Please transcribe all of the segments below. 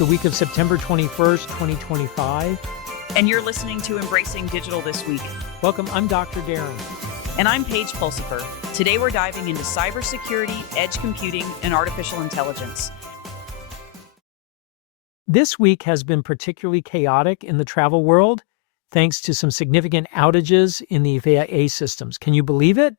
the week of September 21st, 2025. And you're listening to Embracing Digital This Week. Welcome, I'm Dr. Darren. And I'm Paige Pulsifer. Today we're diving into cybersecurity, edge computing, and artificial intelligence. This week has been particularly chaotic in the travel world, thanks to some significant outages in the FAA systems. Can you believe it?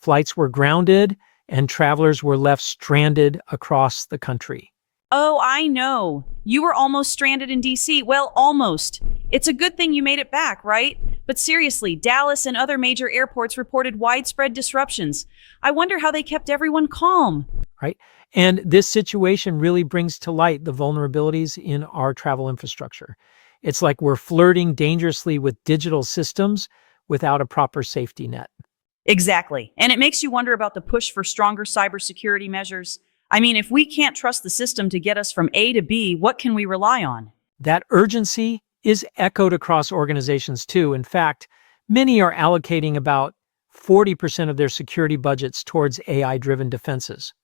Flights were grounded, and travelers were left stranded across the country. Oh, I know. You were almost stranded in DC. Well, almost. It's a good thing you made it back, right? But seriously, Dallas and other major airports reported widespread disruptions. I wonder how they kept everyone calm. Right? And this situation really brings to light the vulnerabilities in our travel infrastructure. It's like we're flirting dangerously with digital systems without a proper safety net. Exactly. And it makes you wonder about the push for stronger cybersecurity measures. I mean, if we can't trust the system to get us from A to B, what can we rely on? That urgency is echoed across organizations too. In fact, many are allocating about 40% of their security budgets towards AI-driven defenses.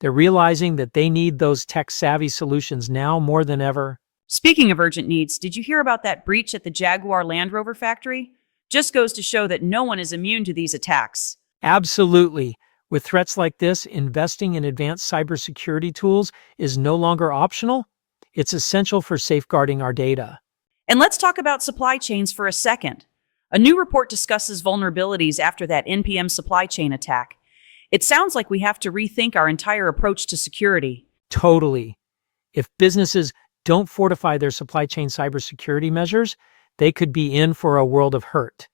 They're realizing that they need those tech-savvy solutions now more than ever. Speaking of urgent needs, did you hear about that breach at the Jaguar Land Rover factory? Just goes to show that no one is immune to these attacks. Absolutely. With threats like this, investing in advanced cybersecurity tools is no longer optional. It's essential for safeguarding our data. And let's talk about supply chains for a second. A new report discusses vulnerabilities after that NPM supply chain attack. It sounds like we have to rethink our entire approach to security. Totally. If businesses don't fortify their supply chain cybersecurity measures, they could be in for a world of hurt.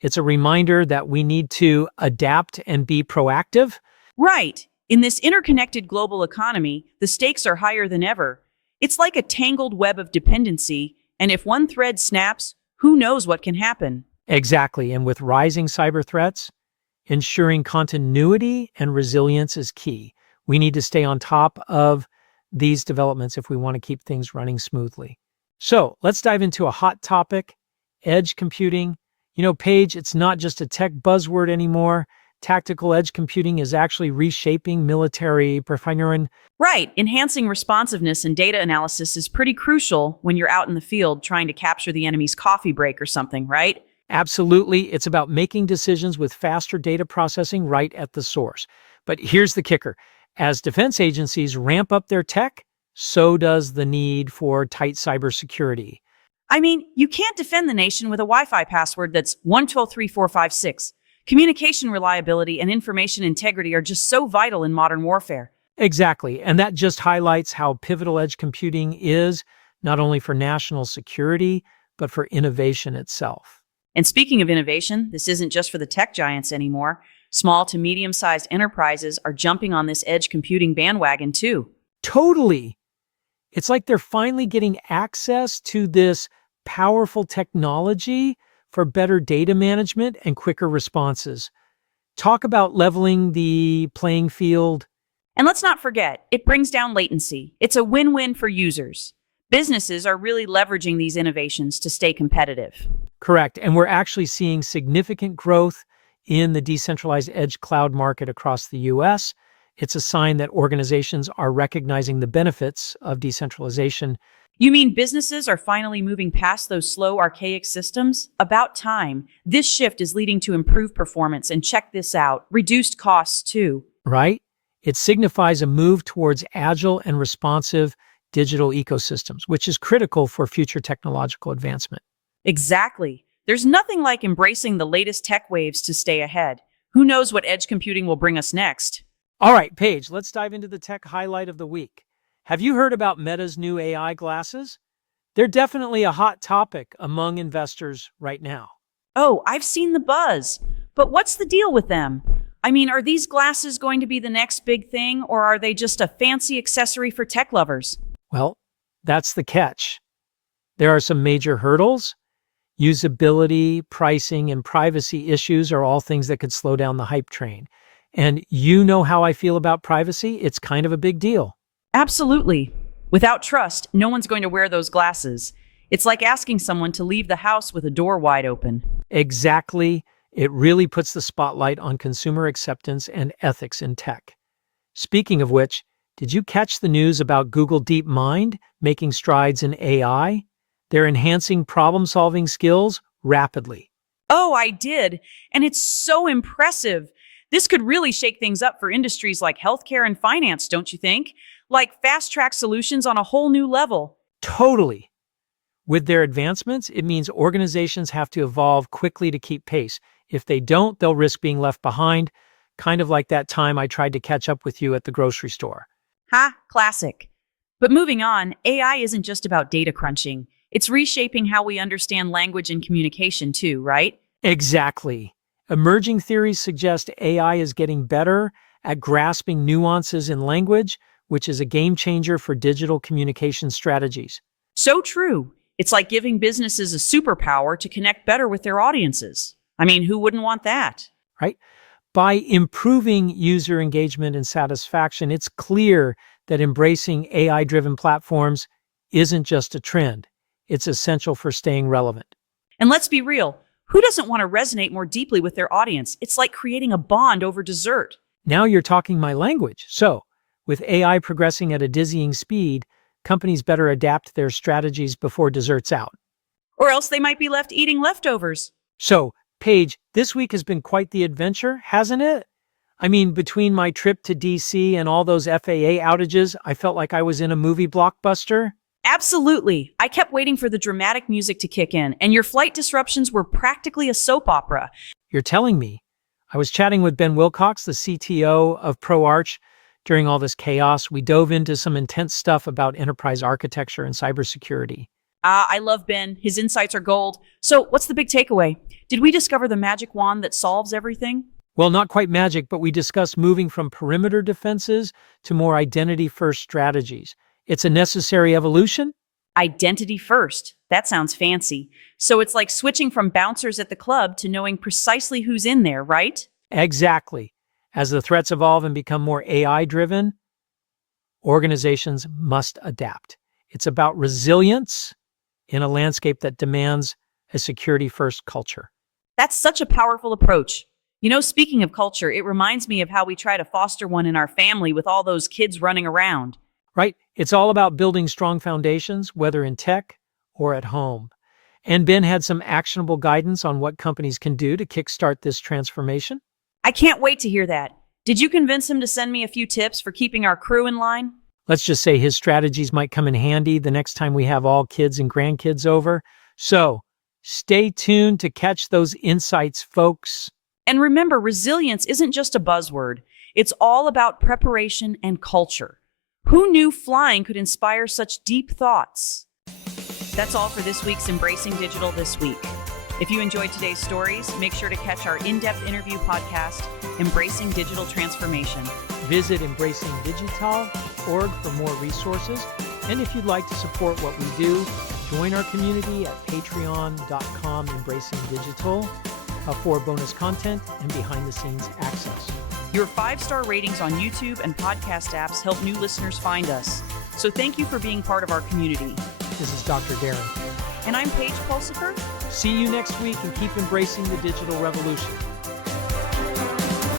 It's a reminder that we need to adapt and be proactive. Right. In this interconnected global economy, the stakes are higher than ever. It's like a tangled web of dependency, and if one thread snaps, who knows what can happen? Exactly. And with rising cyber threats, ensuring continuity and resilience is key. We need to stay on top of these developments if we want to keep things running smoothly. So let's dive into a hot topic, edge computing. You know, Paige, it's not just a tech buzzword anymore. Tactical edge computing is actually reshaping military performance. Right. Enhancing responsiveness and data analysis is pretty crucial when you're out in the field trying to capture the enemy's coffee break or something, right? Absolutely. It's about making decisions with faster data processing right at the source. But here's the kicker. As defense agencies ramp up their tech, so does the need for tight cybersecurity. I mean, you can't defend the nation with a Wi-Fi password that's 1234556. Communication reliability and information integrity are just so vital in modern warfare. Exactly. And that just highlights how pivotal edge computing is, not only for national security, but for innovation itself. And speaking of innovation, this isn't just for the tech giants anymore. Small to medium-sized enterprises are jumping on this edge computing bandwagon too. Totally. It's like they're finally getting access to this powerful technology for better data management and quicker responses. Talk about leveling the playing field. And let's not forget, it brings down latency. It's a win-win for users. Businesses are really leveraging these innovations to stay competitive. Correct. And we're actually seeing significant growth in the decentralized edge cloud market across the US. It's a sign that organizations are recognizing the benefits of decentralization. You mean businesses are finally moving past those slow, archaic systems? About time. This shift is leading to improved performance, and check this out, reduced costs too. Right? It signifies a move towards agile and responsive digital ecosystems, which is critical for future technological advancement. Exactly. There's nothing like embracing the latest tech waves to stay ahead. Who knows what edge computing will bring us next? All right, Paige, let's dive into the tech highlight of the week. Have you heard about Meta's new AI glasses? They're definitely a hot topic among investors right now. Oh, I've seen the buzz. But what's the deal with them? I mean, are these glasses going to be the next big thing, or are they just a fancy accessory for tech lovers? Well, that's the catch. There are some major hurdles. Usability, pricing, and privacy issues are all things that could slow down the hype train. And you know how I feel about privacy. It's kind of a big deal. Absolutely. Without trust, no one's going to wear those glasses. It's like asking someone to leave the house with a door wide open. Exactly. It really puts the spotlight on consumer acceptance and ethics in tech. Speaking of which, Did you catch the news about Google DeepMind making strides in AI? They're enhancing problem-solving skills rapidly. Oh, I did. And it's so impressive. This could really shake things up for industries like healthcare and finance, don't you think? Like fast track solutions on a whole new level. Totally. With their advancements, it means organizations have to evolve quickly to keep pace. If they don't, they'll risk being left behind, kind of like that time I tried to catch up with you at the grocery store. Ha, classic. But moving on, AI isn't just about data crunching. It's reshaping how we understand language and communication too, right? Exactly. Emerging theories suggest AI is getting better at grasping nuances in language, which is a game changer for digital communication strategies. So true. It's like giving businesses a superpower to connect better with their audiences. I mean, who wouldn't want that? Right? By improving user engagement and satisfaction, it's clear that embracing AI-driven platforms isn't just a trend. It's essential for staying relevant. And let's be real, who doesn't want to resonate more deeply with their audience? It's like creating a bond over dessert. Now you're talking my language. So, with AI progressing at a dizzying speed, companies better adapt their strategies before dessert's out. Or else they might be left eating leftovers. So, Paige, this week has been quite the adventure, hasn't it? I mean, between my trip to DC and all those FAA outages, I felt like I was in a movie blockbuster. Absolutely. I kept waiting for the dramatic music to kick in, and your flight disruptions were practically a soap opera. You're telling me. I was chatting with Ben Wilcox, the CTO of ProArch. During all this chaos, we dove into some intense stuff about enterprise architecture and cybersecurity. I love Ben. His insights are gold. So, what's the big takeaway? Did we discover the magic wand that solves everything? Well, not quite magic, but we discussed moving from perimeter defenses to more identity-first strategies. It's a necessary evolution. Identity first. That sounds fancy. So, it's like switching from bouncers at the club to knowing precisely who's in there, right? Exactly. As the threats evolve and become more AI-driven, organizations must adapt. It's about resilience in a landscape that demands a security-first culture. That's such a powerful approach. You know, speaking of culture, it reminds me of how we try to foster one in our family with all those kids running around. Right? It's all about building strong foundations, whether in tech or at home. And Ben had some actionable guidance on what companies can do to kickstart this transformation. I can't wait to hear that. Did you convince him to send me a few tips for keeping our crew in line? Let's just say his strategies might come in handy the next time we have all kids and grandkids over. So, stay tuned to catch those insights, folks. And remember, resilience isn't just a buzzword. It's all about preparation and culture. Who knew flying could inspire such deep thoughts? That's all for this week's Embracing Digital This Week. If you enjoyed today's stories, make sure to catch our in-depth interview podcast, Embracing Digital Transformation. Visit embracingdigital.org for more resources. And if you'd like to support what we do, join our community at patreon.com/embracingdigital for bonus content and behind-the-scenes access. Your 5-star ratings on YouTube and podcast apps help new listeners find us. So thank you for being part of our community. This is Dr. Darren. And I'm Paige Pulsifer. See you next week and keep embracing the digital revolution.